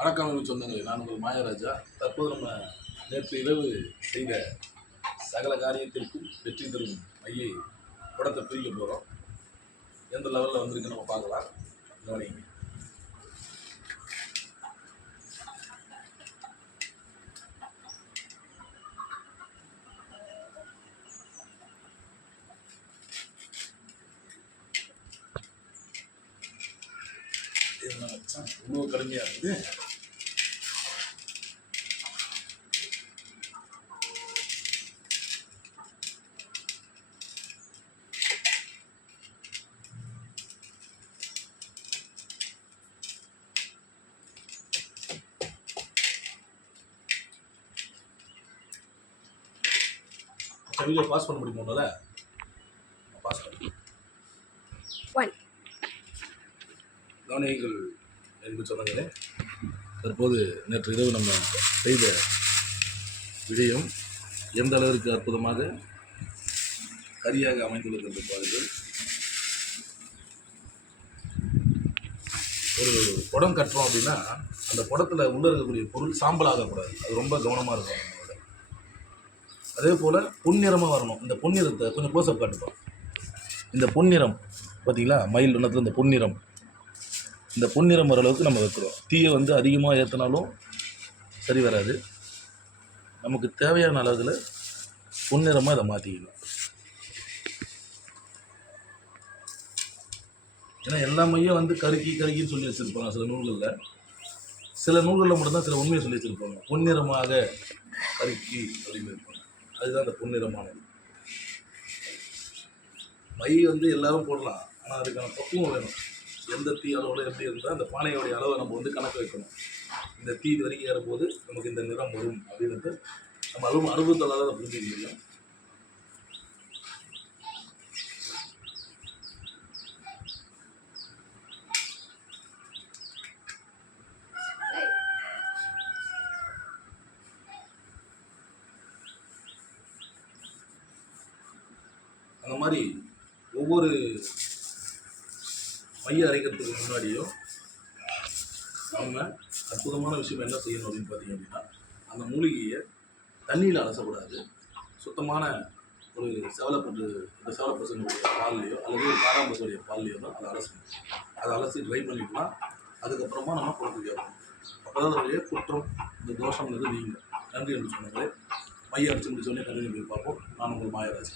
வணக்கம் சொந்தங்களே, நான் உங்கள் மாயராஜா. தற்போது நம்ம நேற்று இரவு செய்த சகல காரியத்திற்கும் வெற்றி தரும் மையை படத்தை பிரிக்க போகிறோம். எந்த லெவலில் வந்திருக்கு நம்ம பார்க்கலாம். கவனிங்க. இவ்வளோ கடுமையாக இருக்குது. வீடியோ பாஸ் பண்ண முடியுமோனால பாஸ் பண்ணி கவனிகள் என்று சொன்னாங்களே. தற்போது நேற்று இரவு நம்ம செய்த விடயம் எந்த அளவிற்கு அற்புதமாக கரியாக அமைந்துள்ளது என்று பாருங்கள். ஒரு குடம் கட்டுறோம் அப்படின்னா அந்த குடத்தில் உள்ள இருக்கக்கூடிய பொருள் சாம்பல் ஆகக்கூடாது. அது ரொம்ப கவனமாக இருக்கும். அதே போல் பொன்னிறமாக வரணும். இந்த பொன்னிறத்தை கொஞ்சம் க்ளோஸ்அப் காட்டுப்போம். இந்த பொன்னிறம் பார்த்தீங்களா, மயில் வண்ணத்தில் இந்த பொன்னிறம், இந்த பொன்னிறம் வர அளவுக்கு நம்ம வைக்கிறோம். தீயை அதிகமாக ஏற்றினாலும் சரி வராது. நமக்கு தேவையான அளவில் பொன்னிறமாக இதை மாற்றிக்கணும். ஏன்னா எல்லா மையம் கருக்கின்னு சொல்லி வச்சுருப்பாங்க சில நூல்களில். சில நூல்களில் மட்டும்தான் சில உண்மையை சொல்லி வச்சுருப்பாங்க. பொன்னிறமாக கருக்கி அப்படின்னு இருப்பாங்க. அதுதான் அந்த பொன்னிறமானது. மை எல்லாரும் போடலாம், ஆனால் அதுக்கான பக்குவம் வேணும். எந்த தீ அளவில் எப்படி இருந்தால் அந்த பானையோடைய அளவை நம்ம கணக்கு வைக்கணும். இந்த தீ இது வரைக்கும் ஏறும்போது நமக்கு இந்த நிறம் வரும் அப்படின்ட்டு நம்ம அனுபவத்தால் தான் புரிஞ்சுக்க முடியும். அந்த மாதிரி ஒவ்வொரு மைய அரைக்கிறதுக்கு முன்னாடியும் நம்ம அற்புதமான விஷயம் என்ன செய்யணும் அப்படின்னு பார்த்தீங்க அப்படின்னா, அந்த மூலிகையை தண்ணியில் அலசக்கூடாது. சுத்தமான ஒரு செவலப்பட்டு இந்த செவலப்பசனுடைய பால்லையோ அல்லது ஒரு காராம்பசுடைய பால்லையோ தான் அதை அலசணும். அதை அலசி ட்ரை பண்ணிக்கலாம். அதுக்கப்புறமா நம்ம குழந்தைக்கு வைக்கணும். அப்போ தான் அதனுடைய குற்றம், இந்த தோஷம்ன்றது நீங்க. நன்றி என்று சொன்னாங்களே. மைய அடிச்சு முடிச்சோடனே கண்டிப்பாக பார்ப்போம். நான் உங்கள் மாயராஜ்.